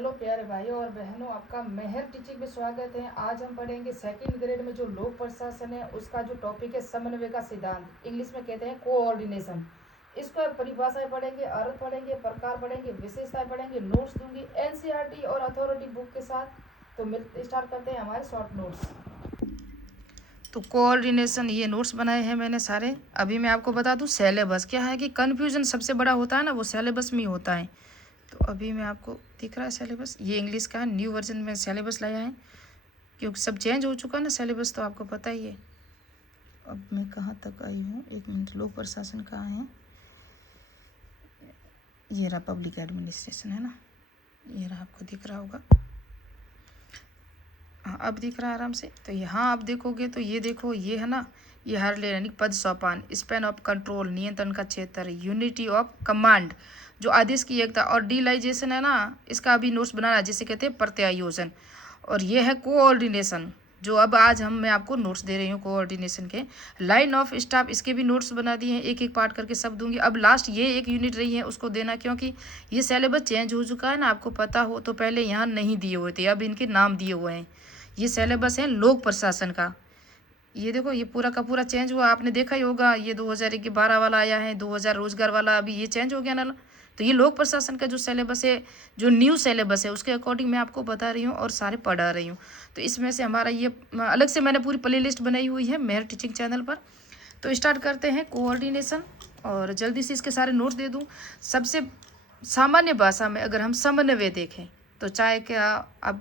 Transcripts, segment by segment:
Hello प्यारे भाइयों और बहनों, आपका मेहर टीचिंग में स्वागत है। आज हम पढ़ेंगे सेकंड ग्रेड में जो लोक प्रशासन है उसका जो टॉपिक है समन्वय का सिद्धांत, इंग्लिश में कहते हैं कोऑर्डिनेशन। इसको परिभाषाएं पढ़ेंगे, अर्थ पढ़ेंगे, प्रकार पढ़ेंगे, विशेषताएं पढ़ेंगे, नोट्स दूंगी एनसीईआरटी और अथॉरिटी बुक के साथ। तो स्टार्ट करते हैं हमारे शॉर्ट नोट्स। तो कोऑर्डिनेशन ये नोट्स बनाए हैं मैंने सारे। अभी मैं आपको बता दूं सिलेबस क्या है कि कन्फ्यूजन सबसे बड़ा होता है ना, वो सिलेबस में ही होता है। तो अभी मैं आपको दिख रहा है सिलेबस, ये इंग्लिश का न्यू वर्जन में सिलेबस लाया है क्योंकि सब चेंज हो चुका है ना सिलेबस, तो आपको पता ही है। अब मैं कहाँ तक आई हूँ, एक मिनट। लोक प्रशासन कहाँ है? ये रहा पब्लिक एडमिनिस्ट्रेशन, है ना, ये रहा, आपको दिख रहा होगा। हाँ अब दिख रहा है आराम से। तो यहाँ आप देखोगे तो ये देखो, ये है ना, ये हर ले यानी पद सोपान, स्पैन ऑफ कंट्रोल, नियंत्रण का क्षेत्र, यूनिटी ऑफ कमांड, जो आदेश की एकता, और डीलाइजेशन है ना, इसका अभी नोट्स बनाना है जिसे कहते हैं प्रत्यायोजन। और ये है कोऑर्डिनेशन, जो अब आज मैं आपको नोट्स दे रही हूँ कोऑर्डिनेशन के। लाइन ऑफ स्टाफ, इसके भी नोट्स बना दिए हैं, एक एक पार्ट करके सब दूंगी। अब लास्ट ये एक यूनिट रही है उसको देना, क्योंकि ये सिलेबस चेंज हो चुका है ना, आपको पता हो तो। पहले यहाँ नहीं दिए हुए थे, अब इनके नाम दिए हुए हैं। ये सिलेबस है लोक प्रशासन का। ये देखो, ये पूरा का पूरा चेंज हुआ, आपने देखा ही होगा। ये 2012 वाला आया है, 2000 रोजगार वाला, अभी ये चेंज हो गया ना। तो ये लोक प्रशासन का जो सिलेबस है, जो न्यू सिलेबस है, उसके अकॉर्डिंग मैं आपको बता रही हूँ और सारे पढ़ा रही हूँ। तो इसमें से हमारा ये अलग से मैंने पूरी प्ले लिस्ट बनाई हुई है मेहर टीचिंग चैनल पर। तो स्टार्ट करते हैं कोऑर्डिनेशन, और जल्दी से इसके सारे नोट्स दे दूँ। सबसे सामान्य भाषा में अगर हम समन्वय देखें तो चाहे क्या आप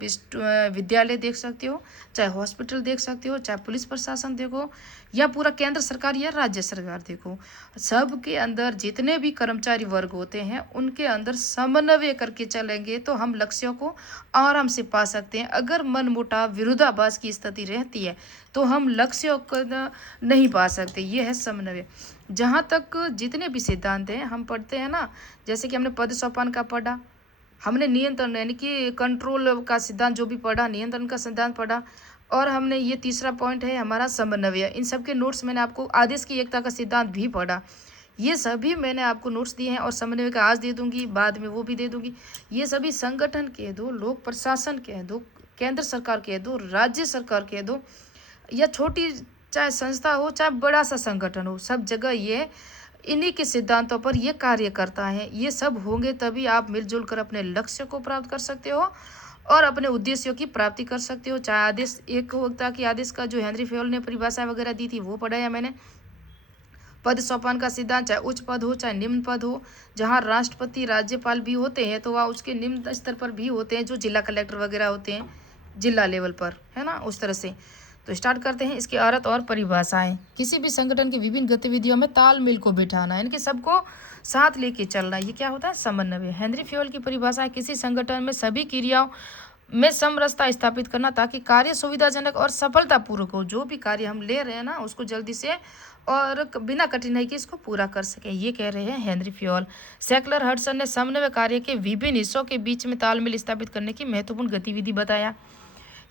विद्यालय देख सकते हो, चाहे हॉस्पिटल देख सकते हो, चाहे पुलिस प्रशासन देखो, या पूरा केंद्र सरकार या राज्य सरकार देखो, सब के अंदर जितने भी कर्मचारी वर्ग होते हैं उनके अंदर समन्वय करके चलेंगे तो हम लक्ष्यों को आराम से पा सकते हैं। अगर मनमुटाव, विरोधाभास की स्थिति रहती है तो हम लक्ष्यों को नहीं पा सकते। ये है समन्वय। जहाँ तक जितने भी सिद्धांत हैं हम पढ़ते हैं ना, जैसे कि हमने पद सोपान का पढ़ा, हमने नियंत्रण यानी कि कंट्रोल का सिद्धांत जो भी पढ़ा, नियंत्रण का सिद्धांत पढ़ा, और हमने ये तीसरा पॉइंट है हमारा समन्वय। इन सब के नोट्स मैंने आपको, आदेश की एकता का सिद्धांत भी पढ़ा। ये सभी मैंने आपको नोट्स दिए हैं, और समन्वय का आज दे दूंगी, बाद में वो भी दे दूंगी। ये सभी संगठन कह दो, लोक प्रशासन कह दो, केंद्र सरकार कह दो, राज्य सरकार कह दो, या छोटी चाहे संस्था हो चाहे बड़ा सा संगठन हो, सब जगह ये इन्हीं के सिद्धांतों पर यह कार्य करता है। ये सब होंगे तभी आप मिलजुल कर अपने लक्ष्य को प्राप्त कर सकते हो और अपने उद्देश्यों की प्राप्ति कर सकते हो। चाहे आदेश एक होता कि आदेश का जो हेनरी फेयल ने परिभाषा वगैरह दी थी वो पढ़ाया मैंने। पद सोपान का सिद्धांत, चाहे उच्च पद हो चाहे निम्न पद हो, जहाँ राष्ट्रपति राज्यपाल भी होते हैं तो वह उसके निम्न स्तर पर भी होते हैं, जो जिला कलेक्टर वगैरह होते हैं जिला लेवल पर, है ना, उस तरह से। तो स्टार्ट करते हैं इसके अर्थ और परिभाषाएं। किसी भी संगठन की विभिन्न गतिविधियों में तालमेल को बिठाना, यानी कि सबको साथ लेके चलना, ये क्या होता है? समन्वय। हेनरी फ्योल की परिभाषा है किसी संगठन में सभी क्रियाओं में समरसता स्थापित करना ताकि कार्य सुविधाजनक और सफलतापूर्वक हो। जो भी कार्य हम ले रहे हैं ना उसको जल्दी से और बिना कठिनाई के इसको पूरा कर सकें, ये कह रहे हैं हेनरी फ्योल। सेक्लर हडसन ने समन्वय कार्य के विभिन्न हिस्सों के बीच में तालमेल स्थापित करने की महत्वपूर्ण गतिविधि बताया।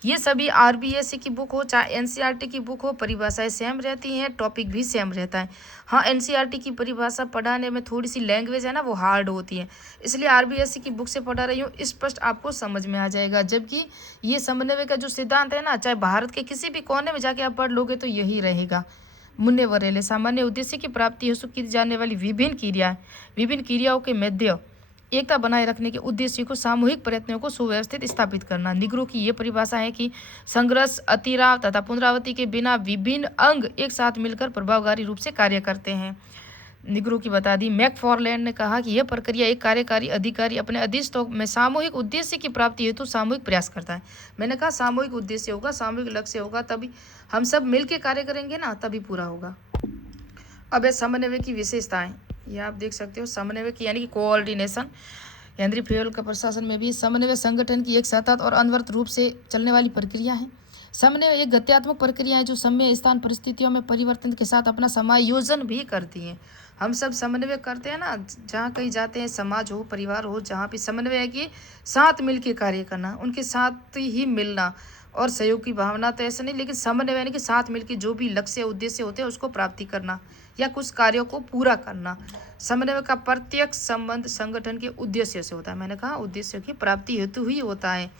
ये सभी आरबीएससी की बुक हो चाहे एनसीईआरटी की बुक हो, परिभाषाएं सेम रहती हैं, टॉपिक भी सेम रहता है। हाँ, एनसीईआरटी की परिभाषा पढ़ाने में थोड़ी सी लैंग्वेज है ना वो हार्ड होती है, इसलिए आरबीएससी की बुक से पढ़ा रही हूँ, स्पष्ट आपको समझ में आ जाएगा। जबकि ये समन्वय का जो सिद्धांत है ना, चाहे भारत के किसी भी कोने में जाके आप पढ़ लोगे तो यही रहेगा। मुन्ने वरेले, सामान्य उद्देश्य की प्राप्ति हेतु की जाने वाली विभिन्न क्रियाओं के मध्य एकता बनाए रखने के उद्देश्य को सामूहिक प्रयत्नों को सुव्यवस्थित स्थापित करना। निग्रो की ये परिभाषा है कि संघर्ष, अतिराव तथा पुनरावृत्ति के बिना विभिन्न अंग एक साथ मिलकर प्रभावकारी रूप से कार्य करते हैं। निग्रो की बता दी। मैकफॉरलैंड ने कहा कि यह प्रक्रिया एक कार्यकारी अधिकारी अपने अधीनस्थों में सामूहिक उद्देश्य की प्राप्ति हेतु सामूहिक प्रयास करता है। मैंने कहा सामूहिक उद्देश्य होगा, सामूहिक लक्ष्य होगा, तभी हम सब मिलकर कार्य करेंगे ना, तभी पूरा होगा। अब है समन्वय की विशेषताएं, ये आप देख सकते हो। समन्वय की यानी कि कोऑर्डिनेशन, हेनरी फ्योल का प्रशासन में भी समन्वय संगठन की एक सतत और अनवरत रूप से चलने वाली प्रक्रिया है। समन्वय एक गत्यात्मक प्रक्रिया है जो समय स्थान परिस्थितियों में परिवर्तन के साथ अपना समायोजन भी करती है। हम सब समन्वय करते हैं ना, जहाँ कहीं जाते हैं, समाज हो, परिवार हो, जहाँ भी समन्वय है कि साथ मिल के कार्य करना, उनके साथ ही मिलना और सहयोग की भावना तो ऐसा नहीं, लेकिन समन्वय यानी कि साथ मिलकर जो भी लक्ष्य उद्देश्य होते हैं उसको प्राप्ति करना या कुछ कार्यों को पूरा करना। समन्वय का प्रत्यक्ष संबंध संगठन के उद्देश्य से होता है। मैंने कहा उद्देश्य की प्राप्ति हेतु ही होता है,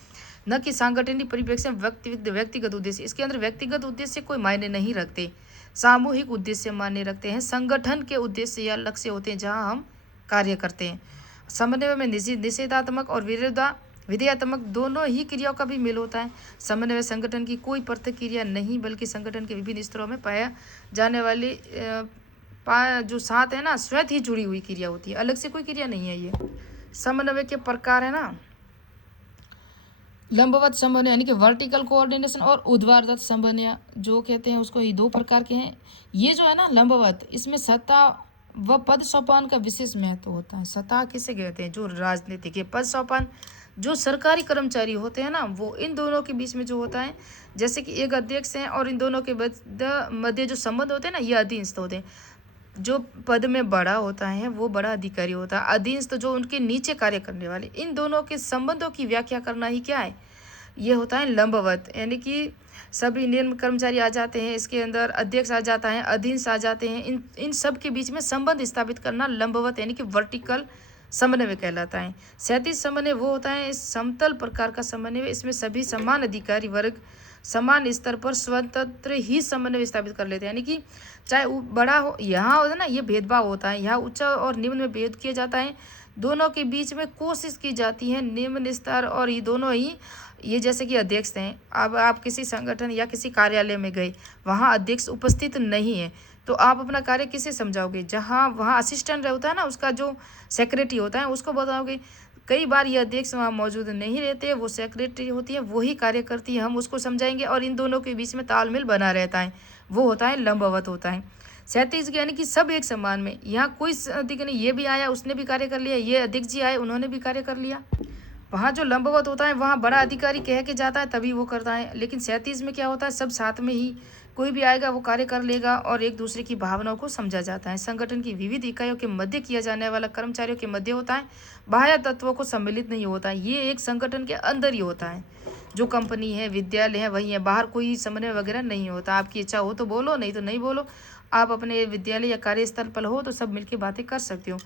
न कि सांगठनिक परिप्रेक्ष्य में व्यक्तिगत उद्देश्य। इसके अंदर व्यक्तिगत उद्देश्य कोई मायने नहीं रखते, सामूहिक उद्देश्य मायने रखते हैं। संगठन के उद्देश्य या लक्ष्य होते हैं जहाँ हम कार्य करते हैं। समन्वय में निषेधात्मक और विधेयात्मक दोनों ही क्रियाओं का भी मेल होता है। समन्वय संगठन की कोई प्रतिक्रिया नहीं, बल्कि संगठन के विभिन्न स्तरों में पाया जाने वाली जो साथ है ना, स्वयं ही जुड़ी हुई क्रिया होती है, अलग से कोई क्रिया नहीं है। ये समन्वय के प्रकार है ना, लंबवत समन्वय यानी कि वर्टिकल कोऑर्डिनेशन और ऊर्ध्वाधर समन्वय जो कहते हैं उसको, ये दो प्रकार के हैं। ये जो है ना लंबवत, इसमें सतह व पद सोपान का विशेष महत्व होता है। सतह किसे कहते हैं? जो राजनीतिक है। पद सोपान जो सरकारी कर्मचारी होते हैं ना, वो इन दोनों के बीच में जो होता है, जैसे कि एक अध्यक्ष हैं और इन दोनों के मध्य जो संबंध होते हैं ना, ये अधीनस्थ होते हैं। जो पद में बड़ा होता है वो बड़ा अधिकारी होता है, अधीनस्थ जो उनके नीचे कार्य करने वाले। इन दोनों के संबंधों की व्याख्या करना ही क्या है? ये होता है लंबवत, यानी कि सभी निम्न कर्मचारी आ जाते हैं, इसके अंदर अध्यक्ष आ जाता है, अधीनस्थ आ जाते हैं, इन सब के बीच में संबंध स्थापित करना लंबवत यानी कि वर्टिकल समन्वय कहलाता है। क्षैतिज समन्वय वो होता है इस समतल प्रकार का समन्वय, इसमें सभी समान अधिकारी वर्ग समान स्तर पर स्वतंत्र ही समन्वय स्थापित कर लेते हैं। यानी कि चाहे बड़ा हो, यहाँ होता है ना, ये भेदभाव होता है, यहाँ उच्च और निम्न में भेद किया जाता है। दोनों के बीच में कोशिश की जाती है निम्न स्तर और ये दोनों ही, ये जैसे कि अध्यक्ष हैं, अब आप किसी संगठन या किसी कार्यालय में गए, वहाँ अध्यक्ष उपस्थित नहीं है, तो आप अपना कार्य किसे समझाओगे? जहाँ वहाँ असिस्टेंट होता है ना, उसका जो सेक्रेटरी होता है उसको बताओगे। कई बार ये अध्यक्ष वहाँ मौजूद नहीं रहते, वो सेक्रेटरी होती है, वही कार्य करती है, हम उसको समझाएंगे और इन दोनों के बीच में तालमेल बना रहता है, वो होता है लंबवत होता है। क्षैतिज यानी कि सब एक समान में, यहाँ कोई अधिक नहीं, ये भी आया उसने भी कार्य कर लिया, ये अध्यक्ष जी आए उन्होंने भी कार्य कर लिया। वहाँ जो लंबवत होता है वहाँ बड़ा अधिकारी कह के जाता है तभी वो करता है, लेकिन क्षैतिज में क्या होता है, सब साथ में ही, कोई भी आएगा वो कार्य कर लेगा और एक दूसरे की भावनाओं को समझा जाता है। संगठन की विविध इकाइयों के मध्य किया जाने वाला कर्मचारियों के मध्य होता है, बाह्य तत्वों को सम्मिलित नहीं होता है। ये एक संगठन के अंदर ही होता है, जो कंपनी है, विद्यालय है, वही है, बाहर कोई समन्वय वगैरह नहीं होता। आपकी इच्छा हो तो बोलो, नहीं तो नहीं बोलो। आप अपने विद्यालय या कार्यस्थल पर हो तो सब मिलकर बातें कर सकते हो।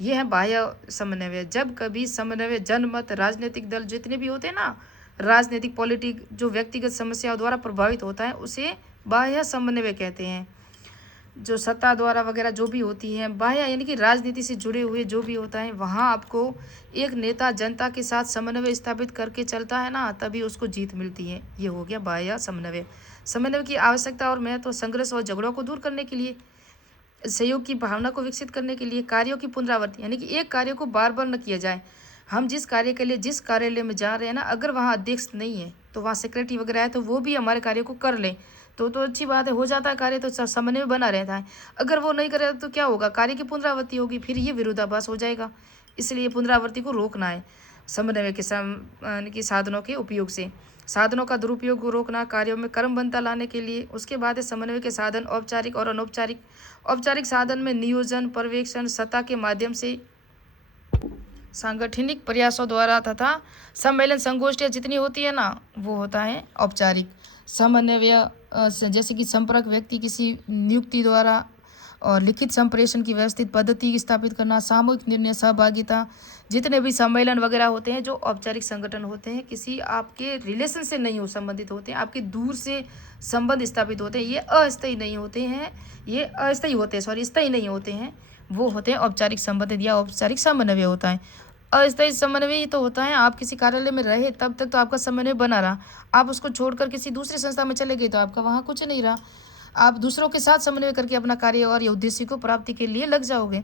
ये है बाह्य समन्वय। जब कभी समन्वय जनमत, राजनीतिक दल जितने भी होते हैं ना, राजनीतिक पॉलिटिक जो व्यक्तिगत समस्याओं द्वारा प्रभावित होता है उसे बाह्य समन्वय कहते हैं। जो सत्ता द्वारा वगैरह जो भी होती है, बाह्य यानी कि राजनीति से जुड़े हुए जो भी होता है, वहाँ आपको एक नेता जनता के साथ समन्वय स्थापित करके चलता है ना, तभी उसको जीत मिलती है। ये हो गया बाह्य समन्वय। समन्वय की आवश्यकता और महत्व संघर्ष और झगड़ों को दूर करने के लिए, सहयोग की भावना को विकसित करने के लिए, कार्यों की पुनरावृत्ति यानी कि एक कार्य को बार बार न किया जाए। हम जिस कार्य के लिए जिस कार्यालय में जा रहे हैं ना, अगर वहाँ अध्यक्ष नहीं है तो वहाँ सेक्रेटरी वगैरह है तो वो भी हमारे कार्य को कर ले तो अच्छी बात है, हो जाता है कार्य, तो समन्वय बना रहता है। अगर वो नहीं करे तो क्या होगा? कार्य की पुनरावृत्ति होगी, फिर ये विरोधाभास हो जाएगा। इसलिए पुनरावृत्ति को रोकना है समन्वय के यानी कि साधनों के उपयोग से। साधनों का दुरुपयोग को रोकना, कार्यों में क्रमबद्धता लाने के लिए। उसके बाद है समन्वय के साधन औपचारिक और अनौपचारिक। औपचारिक साधन में नियोजन, पर्यवेक्षण, सत्ता के माध्यम से, सांगठनिक प्रयासों द्वारा तथा सम्मेलन संगोष्ठियाँ जितनी होती है ना, वो होता है औपचारिक समन्वय। जैसे कि संपर्क व्यक्ति किसी नियुक्ति द्वारा और लिखित संप्रेषण की व्यवस्थित पद्धति स्थापित करना, सामूहिक निर्णय सहभागिता। जितने भी सम्मेलन वगैरह होते हैं जो औपचारिक संगठन होते हैं, किसी आपके रिलेशन से नहीं हो संबंधित होते हैं, आपके दूर से संबंध स्थापित होते हैं, ये अस्थायी नहीं होते हैं, ये अस्थायी होते हैं, सॉरी स्थायी नहीं होते हैं, वो होते हैं औपचारिक संबंध या औपचारिक समन्वय होता है। अस्थायी समन्वय ही तो होता है, आप किसी कार्यालय में रहे तब तक तो आपका समन्वय बना रहा, आप उसको छोड़कर किसी दूसरी संस्था में चले गए तो आपका वहाँ कुछ नहीं रहा। आप दूसरों के साथ समन्वय करके अपना कार्य और या उद्देश्य को प्राप्ति के लिए लग जाओगे।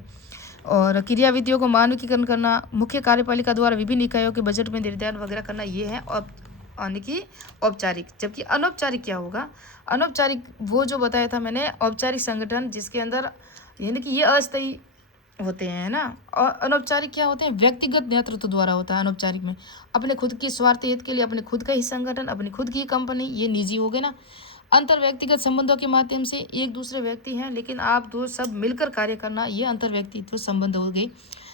और क्रियाविधियों को मानकीकरण करना, मुख्य कार्यपालिका द्वारा विभिन्न इकाइयों के बजट में निर्धारण वगैरह करना, ये है यानी कि औपचारिक। जबकि अनौपचारिक क्या होगा? अनौपचारिक वो जो बताया था मैंने, औपचारिक संगठन जिसके अंदर यानी कि ये अस्थायी होते हैं ना। और अनौपचारिक क्या होते हैं? व्यक्तिगत नेतृत्व द्वारा होता है अनौपचारिक में, अपने खुद के स्वार्थ हित के लिए अपने खुद का ही संगठन, अपनी खुद की कंपनी, ये निजी हो गए ना। अंतर व्यक्तिगत संबंधों के माध्यम से एक दूसरे व्यक्ति हैं लेकिन आप दो सब मिलकर कार्य करना, ये अंतर व्यक्तित्व संबंध हो गए।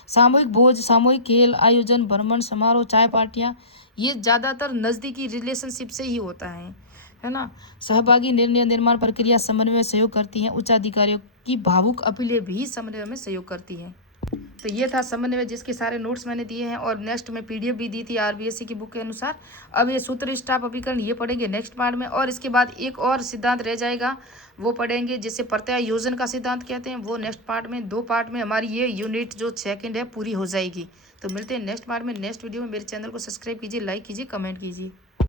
सामूहिक भोज, सामूहिक खेल आयोजन, भ्रमण समारोह, चाय पार्टियाँ, ये ज़्यादातर नज़दीकी रिलेशनशिप से ही होता है ना। सहभागी निर्णय निर्माण प्रक्रिया समन्वय में सहयोग करती हैं। उच्च अधिकारियों की भावुक अपीलें भी समन्वय में सहयोग करती हैं। तो ये था समन्वय, जिसके सारे नोट्स मैंने दिए हैं और नेक्स्ट में पीडीएफ भी दी थी आरबीएससी की बुक के अनुसार। अब ये सूत्र स्टाप अभिकरण ये पढ़ेंगे नेक्स्ट पार्ट में, और इसके बाद एक और सिद्धांत रह जाएगा, वो पढ़ेंगे जिसे प्रत्यायोजन का सिद्धांत कहते हैं। वो नेक्स्ट पार्ट में, 2 पार्ट में हमारी ये यूनिट जो सेकंड है पूरी हो जाएगी। तो मिलते हैं नेक्स्ट पार्ट में, नेक्स्ट वीडियो में। मेरे चैनल को सब्सक्राइब कीजिए, लाइक कीजिए, कमेंट कीजिए।